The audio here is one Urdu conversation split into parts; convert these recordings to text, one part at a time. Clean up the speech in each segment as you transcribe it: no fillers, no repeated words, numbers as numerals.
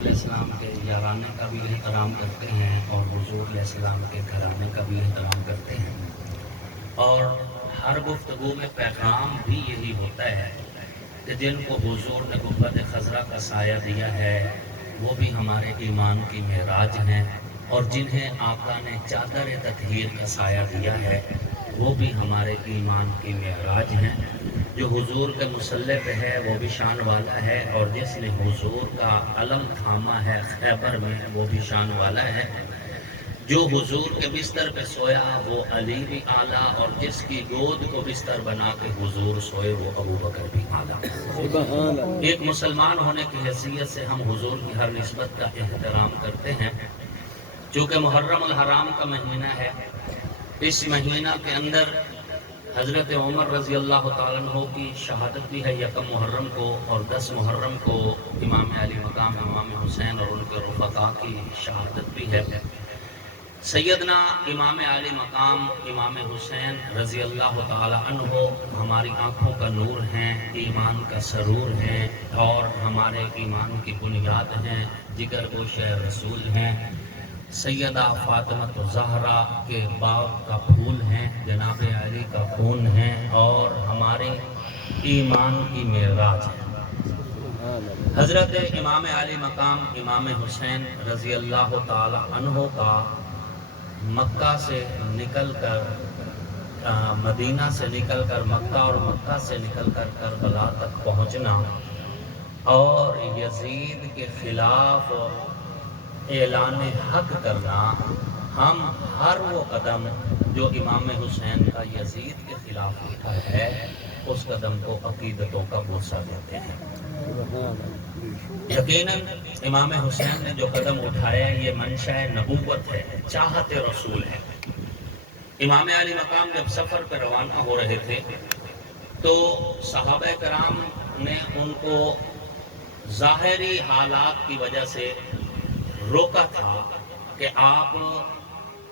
علیہ السلام کے یارانے کا بھی احترام کرتے ہیں اور حضور علیہ السلام کے گھرانے کا بھی احترام کرتے ہیں، اور ہر گفتگو میں پیغام بھی یہی ہوتا ہے کہ جن کو حضور نے گنبد خضرا کا سایہ دیا ہے وہ بھی ہمارے ایمان کی معراج ہیں، اور جنہیں آقا نے چادر تطہیر کا سایہ دیا ہے وہ بھی ہمارے ایمان کی معراج ہیں۔ جو حضور کے مصلح پہ ہے وہ بھی شان والا ہے، اور جس نے حضور کا علم تھاما ہے خیبر میں وہ بھی شان والا ہے۔ جو حضور کے بستر پہ سویا وہ علی بھی اعلیٰ، اور جس کی گود کو بستر بنا کے حضور سوئے وہ ابو بکر بھی اعلیٰ۔ ایک مسلمان ہونے کی حیثیت سے ہم حضور کی ہر نسبت کا احترام کرتے ہیں۔ چونکہ محرم الحرام کا مہینہ ہے، اس مہینہ کے اندر حضرت عمر رضی اللہ تعالیٰ عنہ کی شہادت بھی ہے یکم محرم کو، اور 10 محرم کو امام علی مقام امام حسین اور ان کے رفقا کی شہادت بھی ہے۔ سیدنا امام علی مقام امام حسین رضی اللہ تعالیٰ عنہ ہماری آنکھوں کا نور ہیں، ایمان کا سرور ہیں، اور ہمارے ایمان کی بنیاد ہیں، جگر گوشہ رسول ہیں، سیدہ فاطمہ الزہرا کے باغ کا پھول ہیں، جناب علی کا خون ہیں، اور ہمارے ایمان کی معراج ہے۔ حضرت امام علی مقام امام حسین رضی اللہ تعالی عنہ کا مکہ سے نکل کر مدینہ سے نکل کر مکہ، اور مکہ سے نکل کر کربلا تک پہنچنا، اور یزید کے خلاف اعلان حق کرنا، ہم ہر وہ قدم جو امام حسین کا یزید کے خلاف اٹھا ہے اس قدم کو عقیدتوں کا بوسہ دیتے ہیں۔ یقیناً امام حسین نے جو قدم اٹھایا یہ منشاء نبوت ہے، چاہت رسول ہے۔ امام علی مقام جب سفر پہ روانہ ہو رہے تھے تو صحابہ کرام نے ان کو ظاہری حالات کی وجہ سے روکا تھا کہ آپ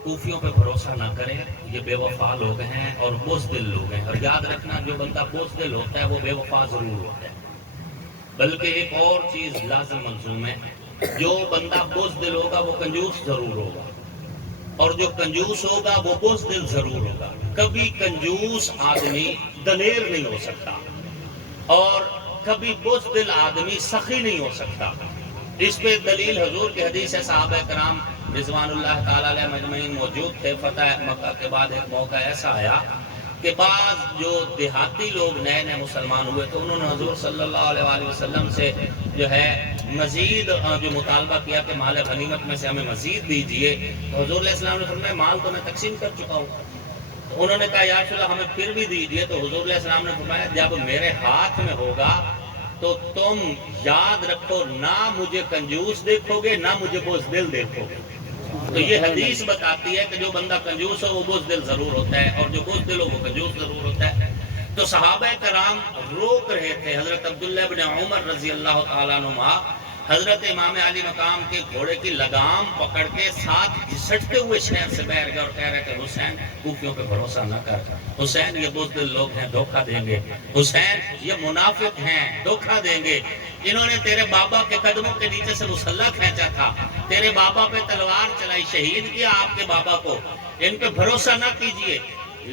کوفیوں پہ بھروسہ نہ کریں، یہ بے وفا لوگ ہیں اور بزدل لوگ ہیں، اور یاد رکھنا جو بندہ بزدل ہوتا ہے وہ بے وفا ضرور ہوتا ہے، بلکہ ایک اور چیز لازم ملزوم ہے، جو بندہ بزدل ہوگا وہ کنجوس ضرور ہوگا، اور جو کنجوس ہوگا وہ بزدل ضرور ہوگا۔ کبھی کنجوس آدمی دلیر نہیں ہو سکتا، اور کبھی بزدل آدمی سخی نہیں ہو سکتا۔ اس پہ دلیل حضور کی حدیث ہے، صحابہ کرام رضوان اللہ تعالیٰ علیہ مجمعین موجود تھے۔ فتح مکہ کے بعد ایک موقع ایسا آیا کہ بعض جو دیہاتی لوگ نئے نئے مسلمان ہوئے تو انہوں نے حضور صلی اللہ علیہ وآلہ وسلم سے جو ہے مزید جو مطالبہ کیا کہ مال غنیمت میں سے ہمیں مزید دیجئے، تو حضور علیہ السلام نے فرمایا مال تو میں تقسیم کر چکا ہوں۔ تو انہوں نے کہا یا رسول اللہ ہمیں پھر بھی دیجئے، تو حضور علیہ السلام نے فرمایا جب میرے ہاتھ میں ہوگا تو تم یاد رکھو نہ مجھے کنجوس دیکھو گے نہ مجھے بزدل دیکھو گے۔ تو یہ حدیث بتاتی ہے کہ جو بندہ کنجوس ہو وہ بزدل ضرور ہوتا ہے، اور جو بزدل ہو وہ کنجوس ضرور ہوتا ہے۔ تو صحابہ کرام روک رہے تھے۔ حضرت عبداللہ بن عمر رضی اللہ تعالیٰ عنہ حضرت امام علی مقام کے گھوڑے کی لگام پکڑ کے ساتھ گھسٹتے ہوئے شہر سے باہر گئے اور کہہ رہے کہ حسین کوفیوں پہ بھروسہ نہ کر، حسین یہ بزدل لوگ ہیں دھوکہ دیں گے، حسین یہ منافق ہیں دھوکہ دیں گے، انہوں نے تیرے بابا کے قدموں کے نیچے سے مسلح کھینچا تھا، تیرے بابا پہ تلوار چلائی، شہید کیا آپ کے بابا کو، ان پہ بھروسہ نہ کیجئے۔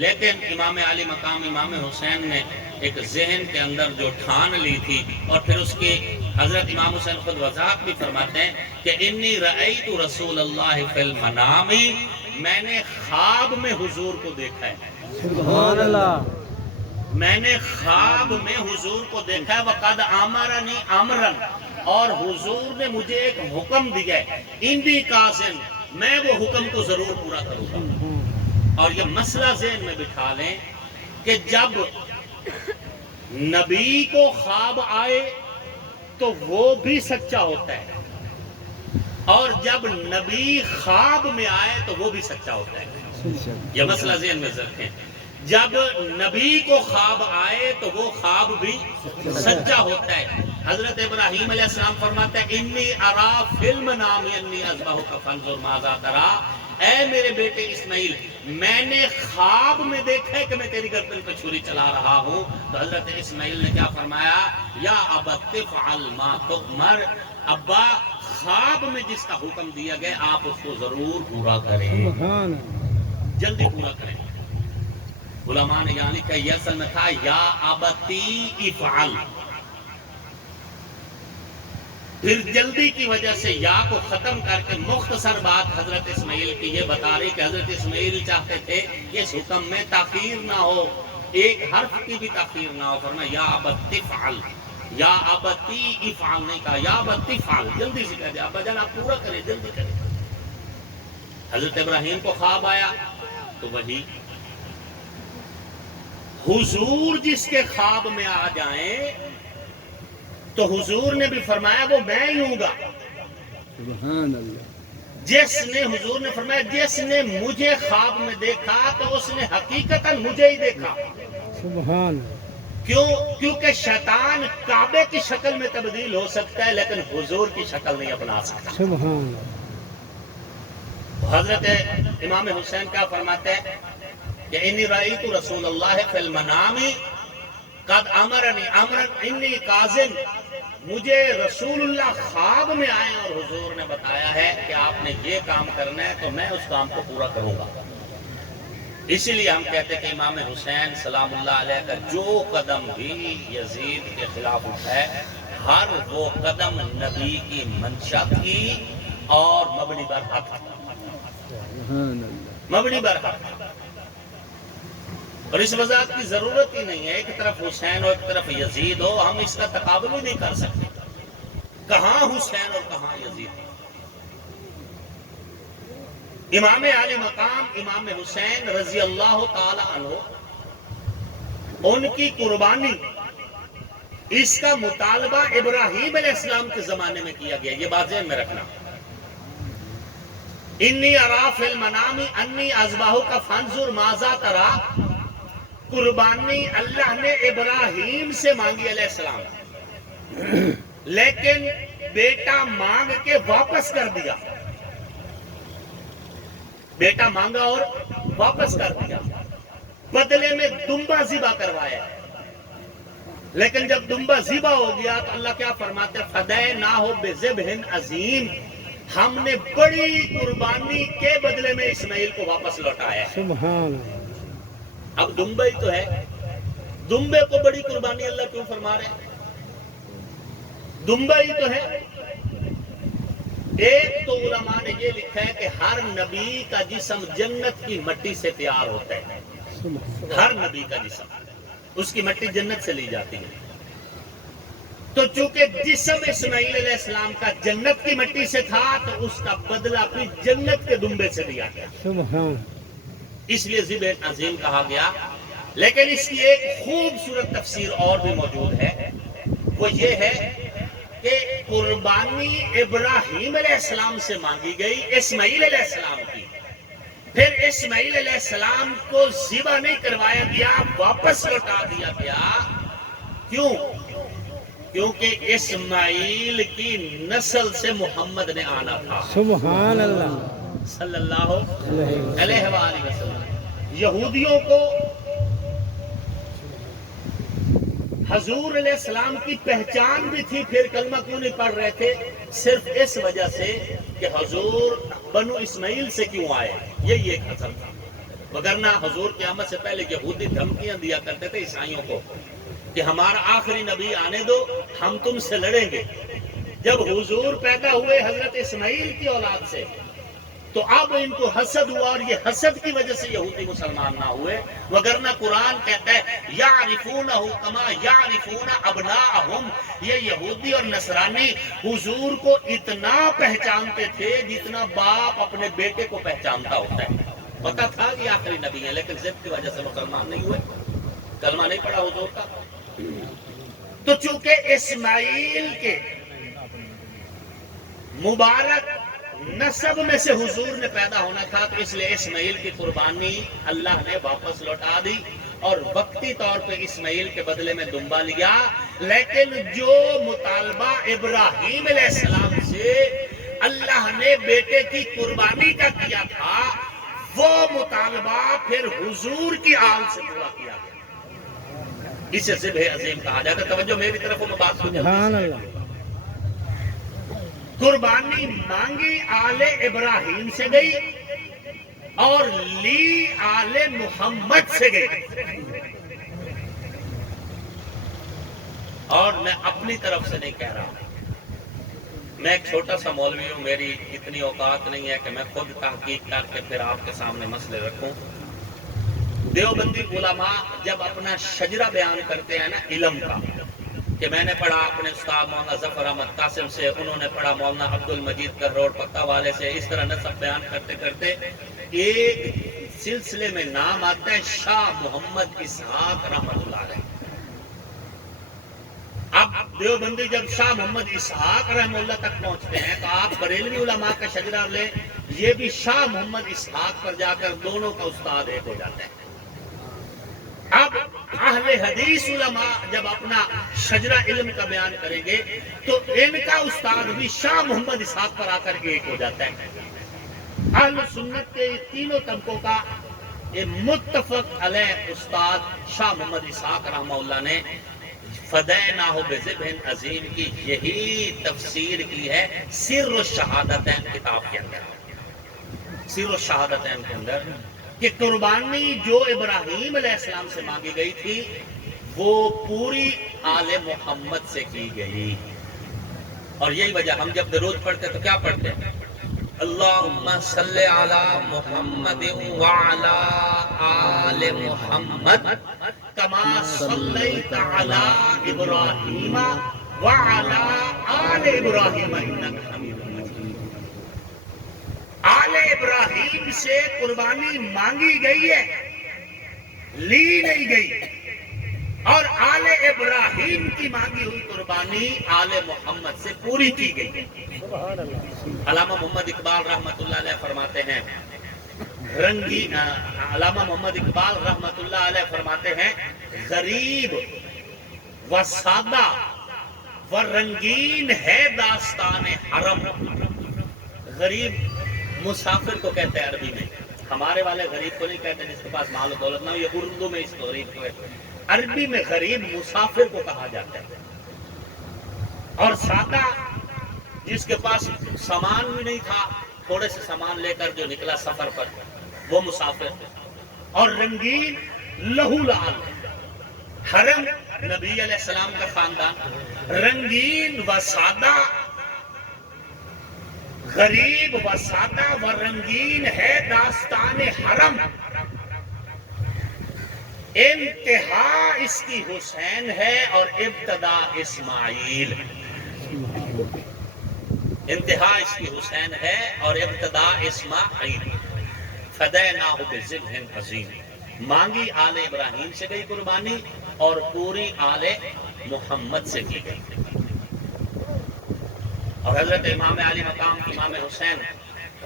لیکن امام علی مقام امام حسین نے ایک ذہن کے اندر جو ٹھان لی تھی، اور پھر اس کی حضرت امام حسین خود وضاحت بھی فرماتے ہیں کہ انی رأیت رسول اللہ فی المنام، میں نے خواب میں حضور کو دیکھا ہے، سبحان اللہ، میں نے خواب میں حضور کو دیکھا ہے، وقد امرنی امرا، اور حضور نے مجھے ایک حکم دیا ہے، انی قاصن، میں وہ حکم کو ضرور پورا کروں گا۔ اور یہ مسئلہ ذہن میں بٹھا لیں کہ جب نبی کو خواب آئے تو وہ بھی سچا ہوتا ہے، اور جب نبی خواب میں آئے تو وہ بھی سچا ہوتا ہے۔ یہ مسئلہ ذہن میں رکھیں، جب نبی کو خواب آئے تو وہ خواب بھی سچا ہوتا ہے۔ حضرت ابراہیم علیہ السلام فرماتے ہیں انی ارا فی المنام انی اذبحک فانظر ماذا تری، اے میرے بیٹے اسماعیل میں نے خواب میں دیکھا ہے کہ میں تیری گردن پہ چھری چلا رہا ہوں۔ تو حضرت اسماعیل نے کیا فرمایا، یا ابت افعل ما تؤمر، ابا خواب میں جس کا حکم دیا گیا آپ اس کو ضرور پورا کریں، جلدی پورا کریں۔ علماء نے یعنی کہ یہ اصل میں تھا یا ابتی افعل، پھر جلدی کی وجہ سے یا کو ختم کر کے مختصر بات حضرت اسماعیل کی یہ بتا رہی کہ حضرت اسماعیل چاہتے تھے کہ اس حکم میں تاخیر نہ ہو، ایک حرف کی بھی تاخیر نہ ہو، فرمایا یا ابتی افعل، یا ابتی افعل نہیں کہا، یا ابتی افعل، جلدی سے کہہ دیا ابا جان آپ پورا کریں، جلدی کریں۔ حضرت ابراہیم کو خواب آیا تو وہی حضور جس کے خواب میں آ جائیں تو حضور نے بھی فرمایا وہ میں ہی ہوں گا، سبحان اللہ، جس نے حضور نے فرمایا جس نے مجھے خواب میں دیکھا تو اس نے حقیقتاً مجھے ہی دیکھا۔ سبحان کیونکہ شیطان کعبے کی شکل میں تبدیل ہو سکتا ہے لیکن حضور کی شکل نہیں اپنا سکتا۔ سبحان حضرت امام حسین کیا فرماتے ہیں کہ انی رأیت رسول اللہ فی المنام قد امرنی امرا انی کاظم، مجھے رسول اللہ خواب میں آئے اور حضور نے بتایا ہے کہ آپ نے یہ کام کرنا ہے تو میں اس کام کو پورا کروں گا۔ اسی لیے ہم کہتے ہیں کہ امام حسین سلام اللہ علیہ کا جو قدم بھی یزید کے خلاف اٹھائے ہر وہ قدم نبی کی منشا تھی اور مبنی بر حق تھا، اللہ، مبنی بر حق تھا، اور اس وضاحت کی ضرورت ہی نہیں ہے ایک طرف حسین ہو ایک طرف یزید ہو، ہم اس کا تقابل ہی نہیں کر سکتے، کہاں حسین اور کہاں یزید۔ امام عالی مقام امام حسین رضی اللہ تعالی عنہ، ان کی قربانی، اس کا مطالبہ ابراہیم علیہ السلام کے زمانے میں کیا گیا، یہ بات ذہن میں رکھنا۔ انی ارا فی المنام انی اذبحک فانظر ماذا تری، قربانی اللہ نے ابراہیم سے مانگی علیہ السلام، لیکن بیٹا مانگ کے واپس کر دیا، بیٹا مانگا اور واپس کر دیا، بدلے میں دمبا ذبح کروایا، لیکن جب دمبا ذبح ہو گیا تو اللہ کیا فرماتے ہیں فدیناہ بذبح عظیم، ہم نے بڑی قربانی کے بدلے میں اسماعیل کو واپس لوٹایا ہے۔ سبحان اب دمبا ہی تو ہے، دمبے کو بڑی قربانی اللہ کیوں فرما رہے ہیں؟ دمبا ہی تو ہے۔ ایک تو علماء نے یہ لکھا ہے کہ ہر نبی کا جسم جنت کی مٹی سے تیار ہوتا ہے، ہر نبی کا جسم، اس کی مٹی جنت سے لی جاتی ہے، تو چونکہ جسم اسماعیل علیہ السلام کا جنت کی مٹی سے تھا تو اس کا بدلہ بھی جنت کے دمبے سے دیا گیا، سبحان، اس لیے ذبح عظیم کہا گیا۔ لیکن اس کی ایک خوبصورت تفسیر اور بھی موجود ہے، وہ یہ ہے کہ قربانی ابراہیم علیہ السلام سے مانگی گئی اسماعیل علیہ السلام کی، پھر اسماعیل علیہ السلام کو ذبح نہیں کروایا گیا، واپس لوٹا دیا گیا۔ کیوں؟ کیونکہ اسماعیل کی نسل سے محمد نے آنا تھا سبحان اللہ، صلی اللہ علیہ وآلہ وسلم۔ یہودیوں کو حضور علیہ السلام کی پہچان بھی تھی، پھر کلمہ کیوں نہیں پڑھ رہے تھے؟ صرف اس وجہ سے کہ حضور بنو اسماعیل سے کیوں آئے، یہی ایک اثر تھا، وگرنہ حضور کی آمد سے پہلے یہودی دھمکیاں دیا کرتے تھے عیسائیوں کو کہ ہمارا آخری نبی آنے دو، ہم تم سے لڑیں گے۔ جب حضور پیدا ہوئے حضرت اسماعیل کی اولاد سے تو اب ان کو حسد ہوا، اور یہ حسد کی وجہ سے یہودی مسلمان نہ ہوئے، وگرنہ قرآن کہتا ہے یعرفونہ کما یعرفون ابناءہم، یہ یہودی اور نصرانی حضور کو اتنا پہچانتے تھے جتنا باپ اپنے بیٹے کو پہچانتا ہوتا ہے۔ پتہ تھا کہ آخری نبی ہے لیکن ضد کی وجہ سے مسلمان نہیں ہوئے، کلمہ نہیں پڑھا حضور کا۔ تو چونکہ اسماعیل کے مبارک نسب میں سے حضور نے پیدا ہونا تھا تو اس لیے اسماعیل کی قربانی اللہ نے واپس لوٹا دی، اور وقتی طور پہ اسماعیل کے بدلے میں دمبا لیا، لیکن جو مطالبہ ابراہیم علیہ السلام سے اللہ نے بیٹے کی قربانی کا کیا تھا وہ مطالبہ پھر حضور کی آل سے پورا کیا گیا، اسے ذبح عظیم کہا جاتا ہے۔ توجہ میری طرف میں بات سنیں۔ سبحان اللہ، قربانی مانگی آل ابراہیم سے گئی اور لی آل محمد سے گئی. اور میں اپنی طرف سے نہیں کہہ رہا، میں ایک چھوٹا سا مولوی ہوں، میری اتنی اوقات نہیں ہے کہ میں خود تحقیق کر کے پھر آپ کے سامنے مسئلے رکھوں. دیوبندی علماء جب اپنا شجرہ بیان کرتے ہیں نا علم کا، کہ میں نے پڑھا اپنے استاد مولانا ظفر احمد قاسم سے، انہوں نے پڑھا مولانا عبد المجید کرروڑ پکا والے سے، اس طرح نسب بیان کرتے کرتے ایک سلسلے میں نام آتا ہے شاہ محمد اسحاق رحمۃ اللہ علیہ. اب دیوبندی جب شاہ محمد اسحاق رحمہ اللہ تک پہنچتے ہیں تو آپ بریلوی علماء کا شجرہ لیں، یہ بھی شاہ محمد اسحاق پر جا کر دونوں کا استاد ایک ہو جاتا ہے. اب اہل حدیث علماء جب اپنا شجرہ علم کا بیان کریں گے تو ان کا استاد بھی شاہ محمد اسحاق پر آ کر کے ایک ہو جاتا ہے. اہل سنت کے تینوں طبقوں کا یہ متفق علیہ استاد شاہ محمد اسحاق رحمہ اللہ نے فدیناہ بذبح عظیم کی یہی تفسیر کی ہے سر الشہادتین کتاب کے اندر. سر الشہادتین کے اندر کہ قربانی جو ابراہیم علیہ السلام سے مانگی گئی تھی وہ پوری آل محمد سے کی گئی. اور یہی وجہ ہم جب درود پڑھتے تو کیا پڑھتے ہیں؟ اللہم صلی علی محمد وعلی آل محمد کما صلیت علی ابراہیم وعلی آل ابراہیم انک حمید مجید. آل ابراہیم سے قربانی مانگی گئی ہے، لی نہیں گئی. اور آل ابراہیم کی مانگی ہوئی قربانی آل محمد سے پوری کی گئی. علامہ محمد اقبال رحمۃ اللہ علیہ فرماتے ہیں علامہ محمد اقبال رحمۃ اللہ علیہ فرماتے ہیں غریب و سادہ و رنگین ہے داستان حرم. غریب مسافر کو کہتے ہیں عربی میں، ہمارے والے غریب کو نہیں کہتے جس کے پاس مال و دولت نہ ہو، یہ اردو میں اس کو غریب کو کہتے ہیں. عربی میں غریب مسافر کو کہا جاتا ہے. اور سادہ جس کے پاس سامان بھی نہیں تھا، تھوڑے سے سامان لے کر جو نکلا سفر پر، وہ مسافر. اور رنگین لہو لال حرم نبی علیہ السلام کا خاندان. رنگین و سادہ، غریب و سادہ و رنگین ہے داستان حرم. انتہا اس کی حسین ہے اور ابتدا اسماعیل. انتہا اس کی حسین ہے اور ابتدا اسماعیل. فدیناہ بذبح عظیم، مانگی آل ابراہیم سے گئی قربانی اور پوری آل محمد سے کی گئی. اور حضرت امام علی مقام امام حسین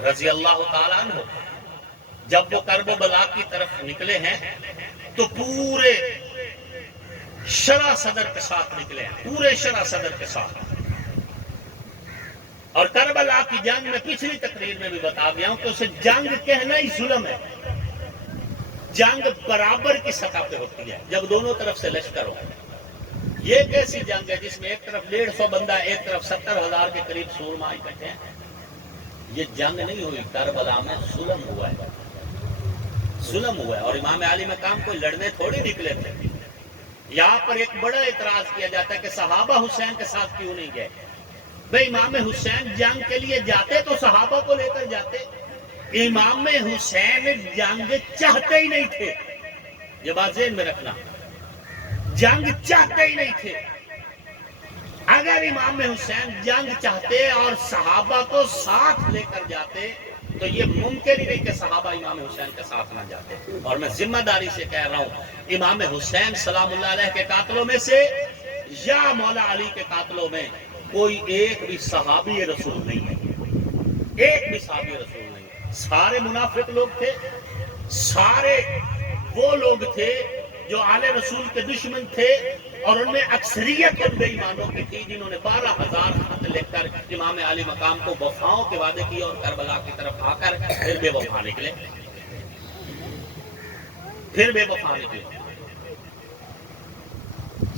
رضی اللہ تعالیٰ عنہ جب وہ کرب و بلا کی طرف نکلے ہیں تو پورے شرح صدر کے ساتھ نکلے ہیں، پورے شرح صدر کے ساتھ. اور کربلا کی جنگ میں پچھلی تقریر میں بھی بتا گیا ہوں کہ اسے جنگ کہنا ہی ظلم ہے. جنگ برابر کی سطح پہ ہوتی ہے جب دونوں طرف سے لشکر ہو. یہ کیسی جنگ ہے جس میں ایک طرف 150 بندہ، ایک طرف 70,000 کے قریب سورما اکٹھے ہیں؟ یہ جنگ نہیں ہوئی، کربلا میں ظلم ہوا ہے، ظلم ہوا ہے. اور امام علی مقام کوئی لڑنے تھوڑی نکلے تھے. یہاں پر ایک بڑا اعتراض کیا جاتا ہے کہ صحابہ حسین کے ساتھ کیوں نہیں گئے. بھئی امام حسین جنگ کے لیے جاتے تو صحابہ کو لے کر جاتے. امام حسین جنگ چاہتے ہی نہیں تھے، یہ بات ذہن میں رکھنا. جنگ چاہتے ہی نہیں تھے. اگر امام حسین جنگ چاہتے اور صحابہ کو ساتھ لے کر جاتے تو یہ ممکن ہی نہیں کہ صحابہ امام حسین کے ساتھ نہ جاتے. اور میں ذمہ داری سے کہہ رہا ہوں امام حسین سلام اللہ علیہ کے قاتلوں میں سے یا مولا علی کے قاتلوں میں کوئی ایک بھی صحابی رسول نہیں ہے، ایک بھی صحابی رسول نہیں ہے. سارے منافق لوگ تھے، سارے وہ لوگ تھے جو آل رسول کے دشمن تھے، اور ان میں اکثریت ان بے ایمانوں کی تھی جنہوں نے 12,000 خط لکھ کر امام علی مقام کو وفاؤں کے وعدے کیے اور کربلا کی طرف آ کر پھر بے وفا نکلے.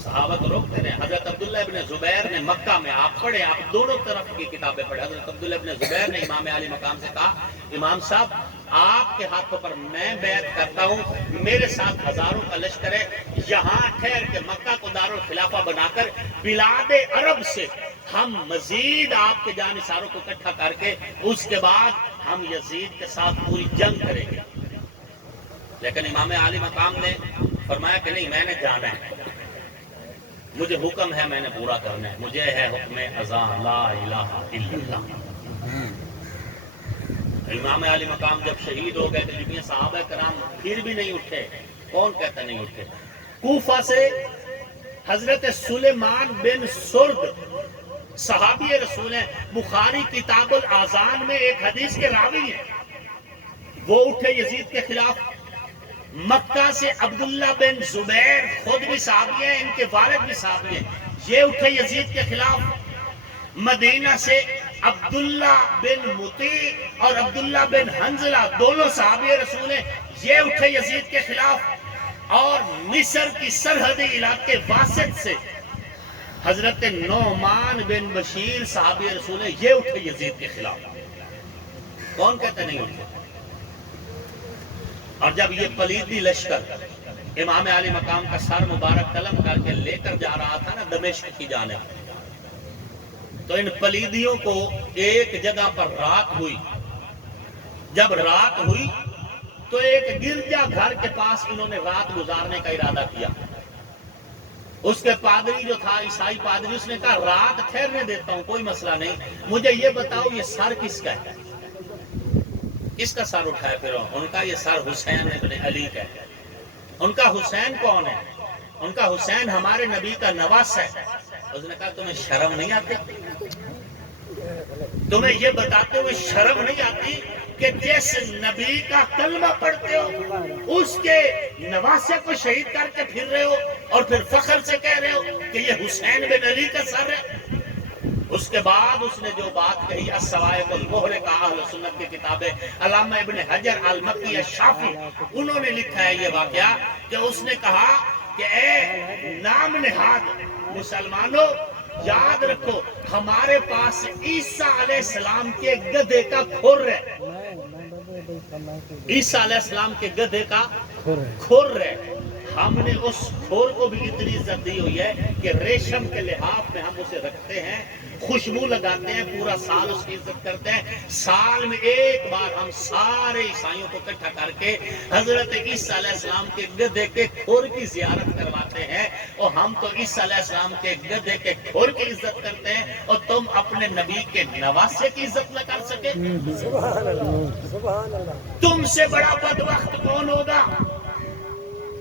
صحابہ تو روکتے رہے. حضرت عبداللہ ابن زبیر نے مکہ میں, آپ پڑھے, آپ دونوں طرف کی کتابیں پڑھے, حضرت عبداللہ ابن زبیر نے امام علی مقام سے کہا, امام صاحب آپ کے ہاتھوں پر میں بیعت کرتا ہوں, میرے ساتھ ہزاروں کا لشکر ہے, یہاں ٹھہر کے مکہ کو دارالخلافہ بنا کر بلاد عرب سے ہم مزید آپ کے جانثاروں کو اکٹھا کر کے اس کے بعد ہم یزید کے ساتھ پوری جنگ کریں گے. لیکن امام علی مقام نے فرمایا کہ نہیں, میں نے جانا ہے, مجھے حکم ہے, میں نے پورا کرنا ہے, مجھے ہے حکم اذان لا الہ الا اللہ. امام علی مقام جب شہید ہو گئے تو جتنے صحابہ کرام پھر بھی نہیں اٹھے. کون کہتا نہیں اٹھے؟ کوفہ سے حضرت سلیمان بن سرد صحابی رسول ہیں, بخاری کتاب الاذان میں ایک حدیث کے راوی ہیں, وہ اٹھے یزید کے خلاف. مکہ سے عبداللہ بن زبیر خود بھی صحابی ہیں, ان کے والد بھی صحابی ہیں, یہ اٹھے یزید کے خلاف. مدینہ سے عبداللہ بن مطیع اور عبداللہ بن حنظلہ دونوں صحابی رسول ہیں, یہ اٹھے یزید کے خلاف. اور مصر کی سرحدی علاقے واسط سے حضرت نعمان بن بشیر صحابی رسول ہیں, یہ اٹھے یزید کے خلاف. کون کہتے نہیں اٹھے؟ اور جب یہ پلیدی لشکر امام علی مقام کا سر مبارک قلم کر کے لے کر جا رہا تھا نا دمشق کی جانب, تو ان پلیدیوں کو ایک جگہ پر رات ہوئی. جب رات ہوئی تو ایک گرجا گھر کے پاس انہوں نے رات گزارنے کا ارادہ کیا. اس کے پادری جو تھا, عیسائی پادری, اس نے کہا رات ٹھہرنے دیتا ہوں, کوئی مسئلہ نہیں, مجھے یہ بتاؤ یہ سر کس کا ہے؟ کس کا سر اٹھایا پھر؟ ان کا یہ سر حسین ابن علی کا ہے. ان کا حسین کون ہے؟ ان کا حسین ہمارے نبی کا نواسہ ہے. اس نے کہا تمہیں شرم نہیں آتی؟ تمہیں یہ بتاتے ہوئے شرم نہیں آتی کہ جس نبی کا کلمہ پڑھتے ہو اس کے نواسے کو شہید کر کے پھر رہے ہو, اور پھر فخر سے کہہ رہے ہو کہ یہ حسین بن علی کا سر ہے. اس کے بعد اس نے جو بات کہی, الصواعق المہر کا اہل سنت کی کتابیں, علامہ ابن حجر المکی الشافی, انہوں نے لکھا ہے یہ واقعہ کہ اس نے کہا کہ اے نام نہاد مسلمانوں, یاد رکھو ہمارے پاس عیسیٰ علیہ السلام کے گدھے کا کھر ہے. عیسیٰ علیہ السلام کے گدھے کا کھر ہے. ہم نے اس کھور کو بھی اتنی عزت دی ہوئی ہے کہ ریشم کے لحاف میں ہم اسے رکھتے ہیں, خوشبو لگاتے ہیں, پورا سال اس کی عزت کرتے ہیں. سال میں ایک بار ہم سارے عیسائیوں کو اکٹھا کر کے حضرت عیسیٰ علیہ السلام کے گدھے کے کھور کی زیارت کرواتے ہیں. اور ہم تو عیسیٰ علیہ السلام کے گدھے کے کھور کی عزت کرتے ہیں, اور تم اپنے نبی کے نواسے کی عزت نہ کر سکے. تم سے بڑا بدبخت کون ہوگا؟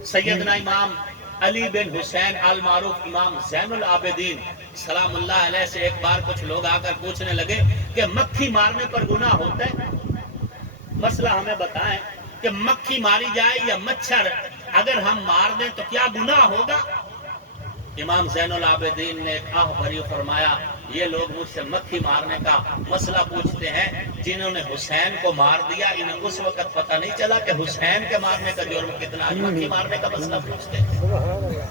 سیدنا امام علی بن حسین المعروف امام زین العابدین سلام اللہ علیہ سے ایک بار کچھ لوگ آ کر پوچھنے لگے کہ مکھی مارنے پر گناہ ہوتا ہے؟ مسئلہ ہمیں بتائیں کہ مکھی ماری جائے یا مچھر اگر ہم مار دیں تو کیا گناہ ہوگا؟ امام زین العابدین نے ایک آہ بھری فرمایا, یہ لوگ مجھ سے مکھی مارنے کا مسئلہ پوچھتے ہیں, جنہوں نے حسین کو مار دیا انہیں اس وقت پتہ نہیں چلا کہ حسین کے مارنے کا جرم کتنا ہے, مکھی مارنے کا مسئلہ پوچھتے ہیں.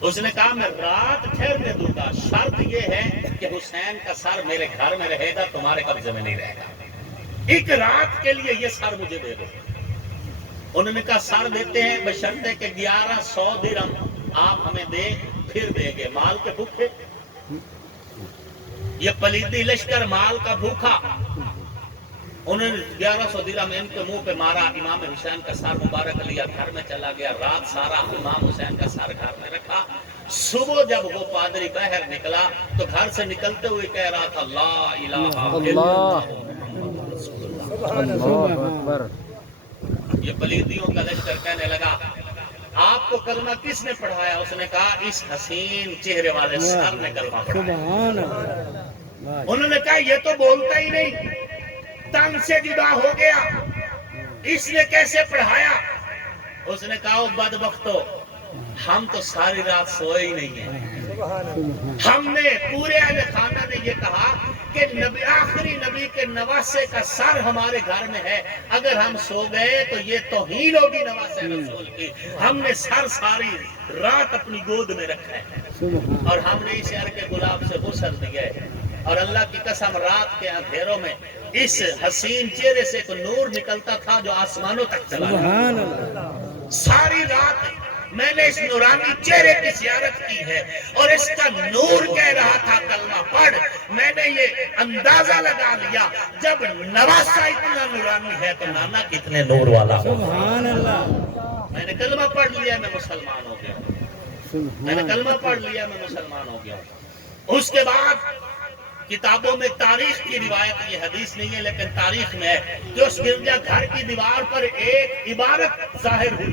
اس نے کہا میں رات ٹھہرنے دوں گا, شرط یہ ہے کہ حسین کا سر میرے گھر میں رہے گا, تمہارے قبضے میں نہیں رہے گا. ایک رات کے لیے یہ سر مجھے دے دو. انہوں نے کہا سر دیتے ہیں بشرطے کہ 1100 درہم آپ ہمیں دیں, پھر دیں گے. مال کے بھوکے, یہ پلیدی لشکر مال کا بھوکا. انہوں نے 1100 درہم ان کے منہ پہ مارا, امام حسین کا سر مبارک لیا, گھر میں چلا گیا. رات سارا امام حسین کا سر گھر میں رکھا. صبح جب وہ پادری باہر نکلا تو گھر سے نکلتے ہوئے کہہ رہا تھا لا الہ الا اللہ. یہ پلیدیوں کا لشکر کہنے لگا آپ کو کلمہ کس نے پڑھایا؟ اس نے کہا اس حسین چہرے والے سر نے کلمہ پڑھایا. انہوں نے کہا یہ تو بولتا ہی نہیں, تن سے جدا ہو گیا, اس نے کیسے پڑھایا؟ اس نے کہا بدبختو, ہم تو ساری رات سوئے ہی نہیں ہیں. ہم نے پورے اہل خانہ نے یہ کہا کہ نبی آخری نبی کے نواسے کا سر ہمارے گھر میں ہے، اگر ہم سو گئے تو یہ توہین ہوگی نواسے رسول کی۔ ہم نے سر ساری رات اپنی گود میں رکھا ہے سبحان اور ہم نے اسے عرق گلاب سے غسل دیا ہے، اور اللہ کی قسم رات کے اندھیروں میں اس حسین چہرے سے ایک نور نکلتا تھا جو آسمانوں تک چلا گیا۔ سبحان اللہ ساری رات میں نے اس نورانی چہرے کی زیارت کی ہے اور اس کا نور کہہ رہا تھا کلمہ پڑھ۔ میں نے یہ اندازہ لگا لیا جب نواسا اتنا نورانی ہے تو نانا کتنے نور والا ہو۔ سبحان اللہ میں نے کلمہ پڑھ لیا، میں مسلمان ہو گیا۔ میں نے سبحان کلمہ پڑھ لیا، میں مسلمان ہو گیا۔ اس کے بعد کتابوں میں تاریخ کی روایت، یہ حدیث نہیں ہے لیکن تاریخ میں ہے کہ اس گرجا گھر کی دیوار پر ایک عبارت ظاہر ہوئی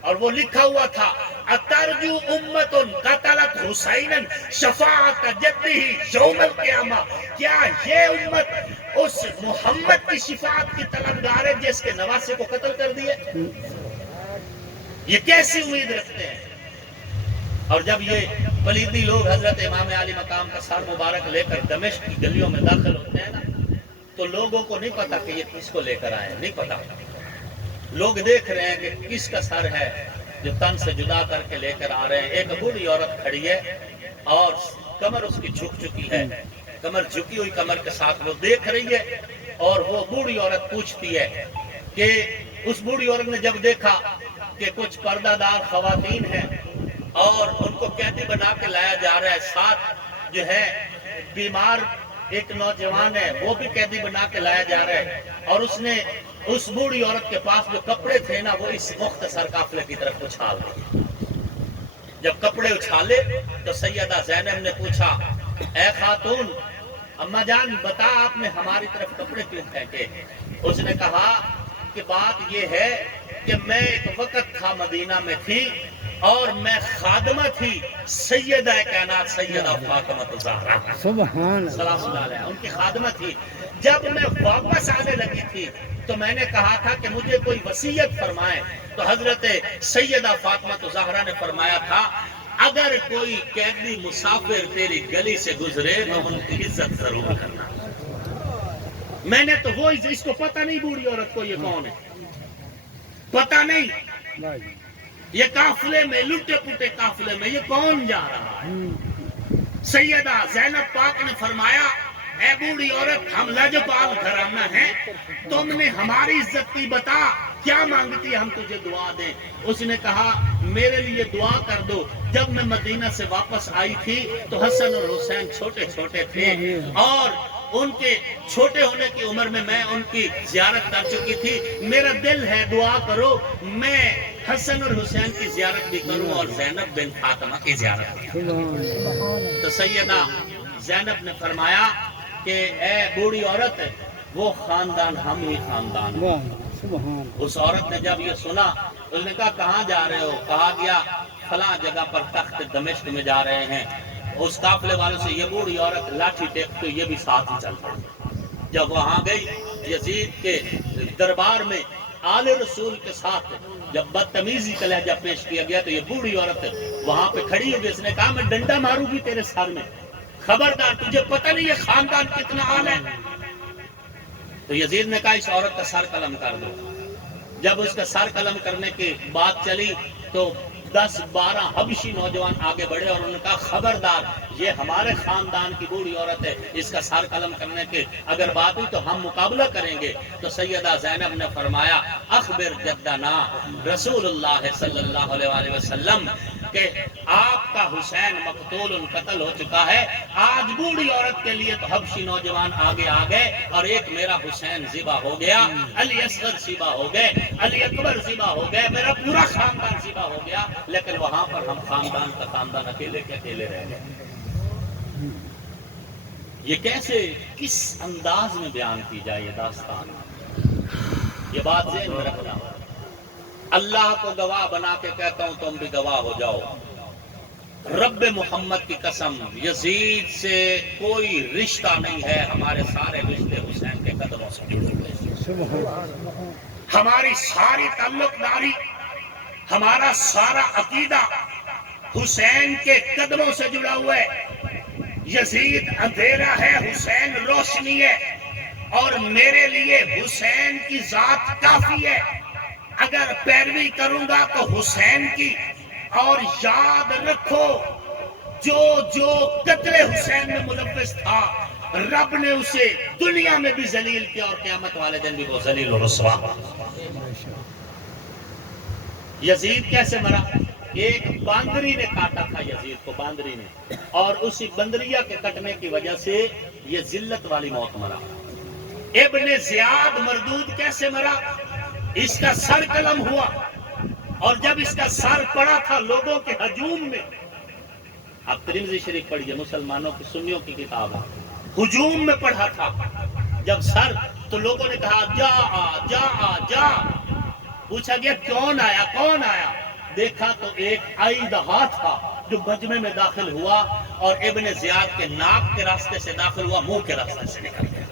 اور وہ لکھا ہوا تھا اترجو امت قتلت حسینا شفاعت جدہ یوم القیامہ۔ کیا یہ امت اس محمد کی شفاعت کی طلبگار ہے جس کے نواسے کو قتل کر دیے؟ یہ کیسی امید رکھتے ہیں؟ اور جب یہ پلیدی لوگ حضرت امام علی مقام کا سر مبارک لے کر دمشق کی گلیوں میں داخل ہوتے ہیں نا، تو لوگوں کو نہیں پتا کہ یہ کس کو لے کر آئے، نہیں پتا۔ لوگ دیکھ رہے ہیں کہ کس کا سر ہے جو تن سے جدا کر کے لے کر آ رہے ہیں۔ ایک بوڑھی عورت کھڑی ہے اور کمر اس کی جھک چکی ہے، کمر جھکی ہوئی کمر کے ساتھ وہ دیکھ رہی ہے، اور وہ بوڑھی عورت پوچھتی ہے کہ اس بوڑھی عورت نے جب دیکھا کہ کچھ پردہ دار خواتین ہیں اور ان کو قیدی بنا کے لایا جا رہا ہے، ساتھ جو ہے بیمار ایک نوجوان ہے وہ بھی قیدی بنا کے لایا جا رہا ہے، اور اس نے اس بوڑھی عورت کے پاس جو کپڑے تھے نا وہ اس مختصر قافلے کی طرف اچھال دیے۔ جب کپڑے اچھالے تو سیدہ زینب نے پوچھا اے خاتون، اما جان بتا آپ نے ہماری طرف کپڑے کیوں پھینکے؟ اس نے کہا کہ بات یہ ہے کہ میں ایک وقت تھا مدینہ میں تھی اور میں خادمہ تھی سیدہ کائنات سیدہ فاطمہ الزہرا، سبحان اللہ سلام اللہ علیہ، ان کی خادمہ تھی۔ جب میں واپس آنے لگی تھی تو میں نے کہا تھا کہ مجھے کوئی وصیت فرمائے، تو حضرت سیدہ فاطمہ الزہرا نے فرمایا تھا اگر کوئی قیدی مسافر تیری گلی سے گزرے تو ان کی عزت ضرور کرنا۔ میں نے تو وہ اس کو پتہ نہیں بوڑھی عورت کو یہ کون ہے، پتہ نہیں یہ قافلے میں لٹے پٹے قافلے میں یہ کون جا رہا ہے۔ سیدہ زینب پاک نے فرمایا اے بوڑھی عورت ہم لاجپال گھرانہ ہیں، تم نے ہماری عزت کی بتا کیا مانگتی ہے ہم تجھے دعا دیں؟ اس نے کہا میرے لیے دعا کر دو۔ جب میں مدینہ سے واپس آئی تھی تو حسن اور حسین چھوٹے چھوٹے تھے اور ان کے چھوٹے ہونے کی عمر میں ان کی زیارت کر چکی تھی، میرا دل ہے دعا کرو میں حسن اور حسین کی زیارت بھی کروں اور زینب بن فاطمہ کی زیارت بھی کروں۔ تو سیدہ زینب نے فرمایا کہ اے بوڑھی عورت وہ خاندان ہم ہی خاندان ہیں۔ سبحان اس عورت نے جب یہ سنا اس نے کہا کہاں جا رہے ہو؟ کہا گیا فلاں جگہ پر تخت دمشق میں جا رہے ہیں۔ اس قافلے والوں سے یہ بوڑھی عورت لاٹھی ٹیک تو یہ بھی ساتھ ہی چل پڑی۔ جب وہاں گئی یزید کے دربار میں آل رسول کے ساتھ جب بدتمیزی کا لہجہ پیش کیا گیا تو یہ بوڑھی عورت وہاں پہ کھڑی ہوگی، اس نے کہا میں ڈنڈا ماروں گی تیرے سر میں، خبردار تجھے پتہ نہیں یہ خاندان کتنا اعلی ہے۔ تو یزید نے کہا اس عورت کا سر قلم کر دو۔ جب اس کا سر قلم کرنے کی بات چلی تو 10-12 حبشی نوجوان آگے بڑھے اور انہوں نے کہا خبردار یہ ہمارے خاندان کی بوڑھی عورت ہے، اس کا سر قلم کرنے کی اگر بات ہوئی تو ہم مقابلہ کریں گے۔ تو سیدہ زینب نے فرمایا اخبر جدنا رسول اللہ صلی اللہ علیہ وسلم کہ آپ کا حسین مقتول قتل ہو چکا ہے۔ آج بوڑھی عورت کے لیے تو حبشی نوجوان آگے آ گئے اور ایک میرا حسین ذبح ہو گیا، علی اصغر ذبح ہو گئے، علی اکبر ذبح ہو گئے، میرا پورا خاندان ذبح ہو گیا، لیکن وہاں پر ہم خاندان کا خاندان اکیلے کے اکیلے رہ گئے۔ یہ کیسے کس انداز میں بیان کی جائے یہ داستان؟ یہ بات ذہن میں رکھنا۔ اللہ کو گواہ بنا کے کہتا ہوں تم بھی گواہ ہو جاؤ، رب محمد کی قسم یزید سے کوئی رشتہ نہیں ہے، ہمارے سارے رشتے حسین کے قدموں سے جڑے ہوئے ہیں۔ ہماری ساری تعلق داری، ہمارا سارا عقیدہ حسین کے قدموں سے جڑا ہوا ہے۔ یزید اندھیرا ہے حسین روشنی ہے، اور میرے لیے حسین کی ذات کافی ہے، اگر پیروی کروں گا تو حسین کی، اور یاد رکھو جو جو قتل حسین میں ملوث تھا رب نے اسے دنیا میں بھی ذلیل کیا اور قیامت والے دن بھی وہ ذلیل و رسوا۔ یزید کیسے مرا؟ ایک باندری نے کاٹا تھا یزید کو، باندری نے، اور اسی بندریہ کے کٹنے کی وجہ سے یہ ذلت والی موت مرا۔ ابن زیاد مردود کیسے مرا؟ اس کا سر قلم ہوا، اور جب اس کا سر پڑا تھا لوگوں کے ہجوم میں، آپ ترمذی شریف پڑھیے، مسلمانوں کی سنیوں کی کتاب ہے، ہجوم میں پڑھا تھا جب سر، تو لوگوں نے کہا جا جا جا، پوچھا گیا کون آیا کون آیا؟ دیکھا تو ایک آئیدہا تھا جو مجمع میں داخل ہوا، اور ابن زیاد کے ناک کے راستے سے داخل ہوا، منہ کے راستے سے نکل گیا،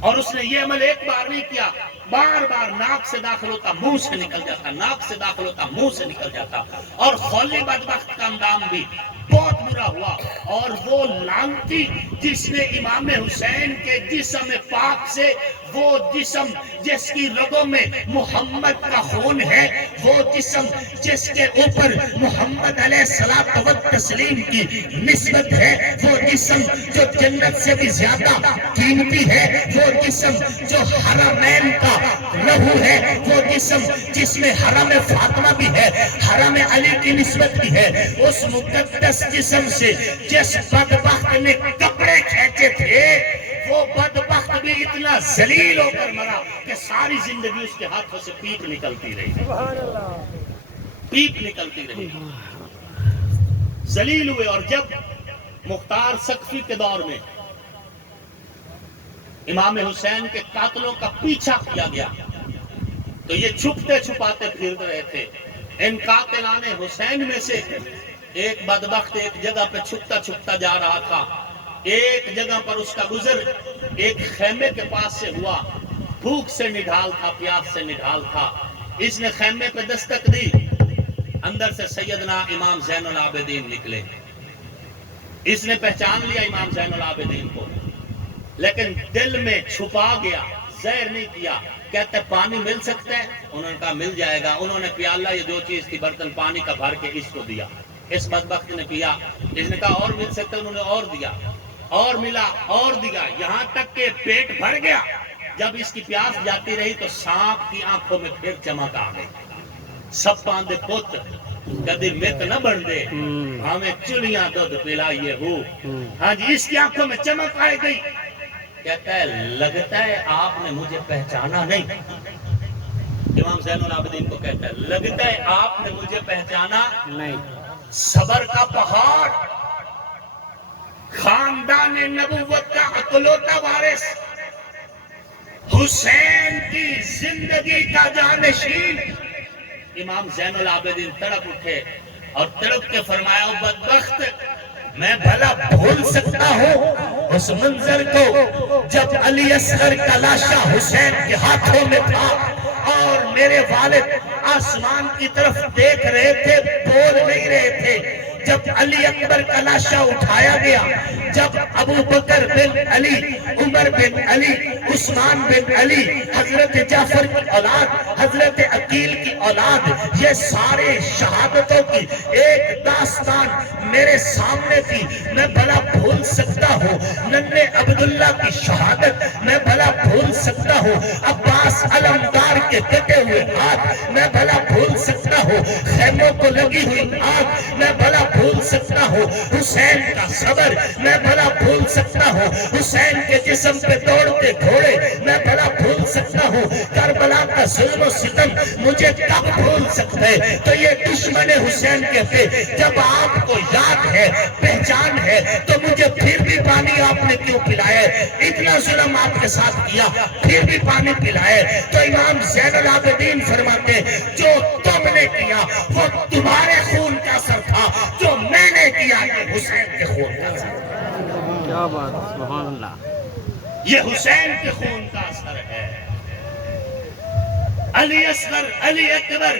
اور اس نے یہ عمل ایک بار نہیں کیا، بار بار ناک سے داخل ہوتا منہ سے نکل جاتا، ناک سے داخل ہوتا منہ سے نکل جاتا، اور خولی بدبخت کا اندام بھی بہت برا ہوا۔ اور وہ لعنتی جس نے امام حسین کے جسم پاک سے، وہ جسم جس کی رگوں میں محمد کا خون ہے، وہ جسم جس کے اوپر محمد علیہ الصلوۃ والتسلیم کی نسبت ہے، وہ جسم جو جنت سے بھی زیادہ قیمتی ہے، وہ جسم جو حرمین کا لہو ہے، وہ جسم جس میں حرم فاطمہ بھی ہے، حرم علی کی نسبت بھی ہے، اس مقدس جسم سے جس بدبخت نے کپڑے کھینچے تھے، وہ بدبخت بھی اتنا ذلیل ہو کر مرا کہ ساری زندگی اس کے ہاتھوں سے پیپ نکلتی رہی، پیپ نکلتی رہی، ذلیل ہوئے۔ اور جب مختار سقفی کے دور میں امام حسین کے قاتلوں کا پیچھا کیا گیا تو یہ چھپتے چھپاتے پھر رہے تھے۔ ان قاتلان حسین میں سے ایک بدبخت ایک جگہ پہ چھپتا چھپتا جا رہا تھا، ایک جگہ پر اس کا گزر ایک خیمے کے پاس سے ہوا، بھوک سے نڈھال تھا، پیاس سے نڈھال تھا، اس نے خیمے پہ دستک دی، اندر سے سیدنا امام زین العابدین نکلے، اس نے پہچان لیا امام زین العابدین کو، لیکن دل میں چھپا گیا، زہر نہیں کیا، کہتے پانی مل سکتا ہے؟ انہوں نے کہا مل جائے گا، انہوں نے پیالہ یہ جو چیز تھی برتن پانی کا بھر کے اس کو دیا، اس بدبخت نے پیا، اس نے کہا اور مل سکتا ہے، انہوں نے اور دیا، اور ملا اور دیا، یہاں تک کہ پیٹ بھر گیا۔ جب اس کی پیاس جاتی رہی تو سانپ کی آنکھوں میں پھر چمک آ گئی، سب پاندے پت کدی مت نہ بن دے، ہمیں چلیاں دودھ پلائیے ہو، ہاں جی، اس کی آنکھوں میں چمک آ گئی، کہتا ہے لگتا ہے آپ نے مجھے پہچانا نہیں، امام زین العابدین کو کہتا ہے لگتا ہے آپ نے مجھے پہچانا نہیں۔ صبر کا پہاڑ، خاندان نبوت کا اکلوتا وارث، حسین کی زندگی کا جانشین، امام زین العابدین تڑپ اٹھے اور تڑپ کے فرمایا او بدبخت، میں بھلا بھول سکتا ہوں اس منظر کو جب علی اصغر کا لاشا حسین کے ہاتھوں میں تھا اور میرے والد آسمان کی طرف دیکھ رہے تھے، بول نہیں رہے تھے، جب علی اکبر کا لاشا اٹھایا گیا، جب ابو بکر بن علی، عمر بن علی، عثمان بن علی، حضرت جعفر کی اولاد، حضرت عقیل کی اولاد، یہ سارے شہادتوں کی ایک داستان میرے سامنے تھی، میں بھلا بھول سکتا ہوں ننھے عبداللہ کی شہادت، میں بھلا بھول سکتا ہوں عباس علمدار کے کٹے ہوئے ہاتھ، میں بھلا بھول سکتا ہوں خیموں کو لگی ہوئی آگ، میں بھلا بھول سکتا ہوں حسین کا صبر، میں بھلا بھول سکتا ہوں حسین کے جسم پہ دوڑتے گھوڑے، میں بھلا بھول سکتا ہوں کربلا کا ظلم و ستم، مجھے کب بھول سکتے؟ تو یہ دشمن حسین کہتے جب آپ کو یاد ہے، پہچان ہے، تو مجھے پھر بھی پانی آپ نے کیوں پلایا؟ اتنا ظلم آپ کے ساتھ کیا، پھر بھی پانی پلایا؟ تو امام زین العابدین فرماتے جو تم نے کیا وہ تمہارے خون کا اثر تھا، جو میں نے کیا یہ حسین کے خون کا اثر تھا۔ کیا بات، سبحان اللہ، یہ حسین کے خون کا اثر ہے۔ علی اصغر، علی اکبر،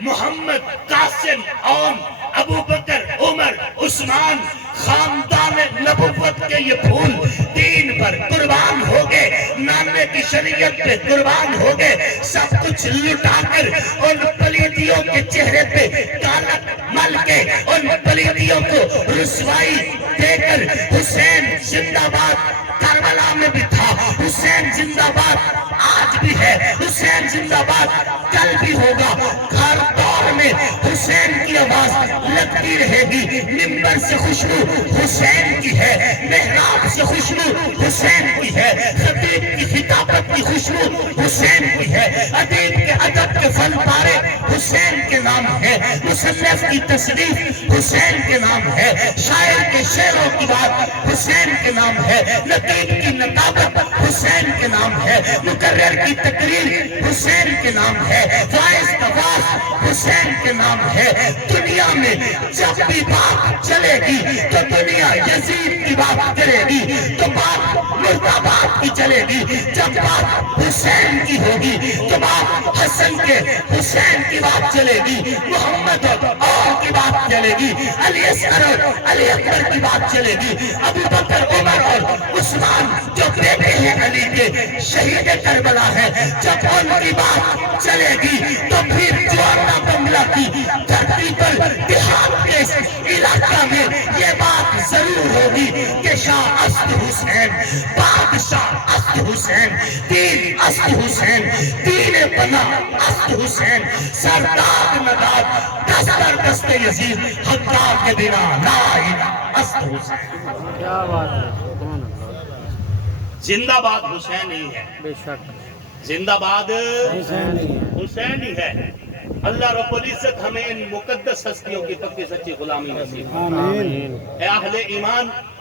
محمد، قاسم، ابو بکر، عمر، عثمان، خاندان نام نبوت کے یہ پھول دین پر قربان ہو گئے، نام کی شریعت پہ قربان ہو گئے، سب کچھ لٹا کر ان پلیتیوں کے چہرے پہ کالک مل کے ان پلیتیوں کو رسوائی دے کر حسین زندہ باد کربلا میں بھی تھا، حسین زندہ باد آج بھی ہے، حسین زندہ باد کل بھی ہوگا، ہر دور میں حسین کی آواز لگتی رہے گی، منبر سے خوشبو حسین کی ہے، محراب سے خوشبو حسین کی ہے، خطیب کی خطابت کی خوشبو حسین کی ہے، ادیب کے ادب کے فن پارے حسین کے نام ہے، مصنف کی تصریف حسین کے نام ہے، شاعر کے شعروں کی بات حسین کے نام ہے، نقیب کی نقابت حسین کے نام ہے، مقرر کی تقریر حسین کے نام ہے، وائز نواز حسین کے نام ہے۔ دنیا میں جب بھی بات چلے گی تو دنیا یزید کی بات کرے گی، تو بات مرتبات کی چلے گی، جب بات حسین کی ہوگی تو بات حسن کے حسین کی بات چلے گی، محمد اور کی بات چلے گی، علی اصغر اور علی اکبر کی بات چلے گی، ابو بکر عمر اور عثمان جو بیٹے ہیں علی کے شہید کربلا ہے، جب ان کی بات چلے گی تو پھر جوانا بنگلہ کی دھرتی پر دیہات کے اس علاقہ میں یہ بات ضرور ہوگی کہ شاہ اسد حسین، بادشاہ اسد حسین، دین اسد حسین، دین بنا اسد حسین، سردار نداد دستر دست یزید، حقدار کے بنا لا الہ اسد حسین۔ کیا بات ہے، سبحان اللہ، زندہ باد حسین ہی ہے، بے شک زندہ باد حسین ہی ہے۔ حسین ہی ہے۔ اللہ رب العزت ہمیں ان مقدس ہستیوں کی پکی سچی غلامی نصیب فرمائے۔ آمین۔ اے اہل ایمان،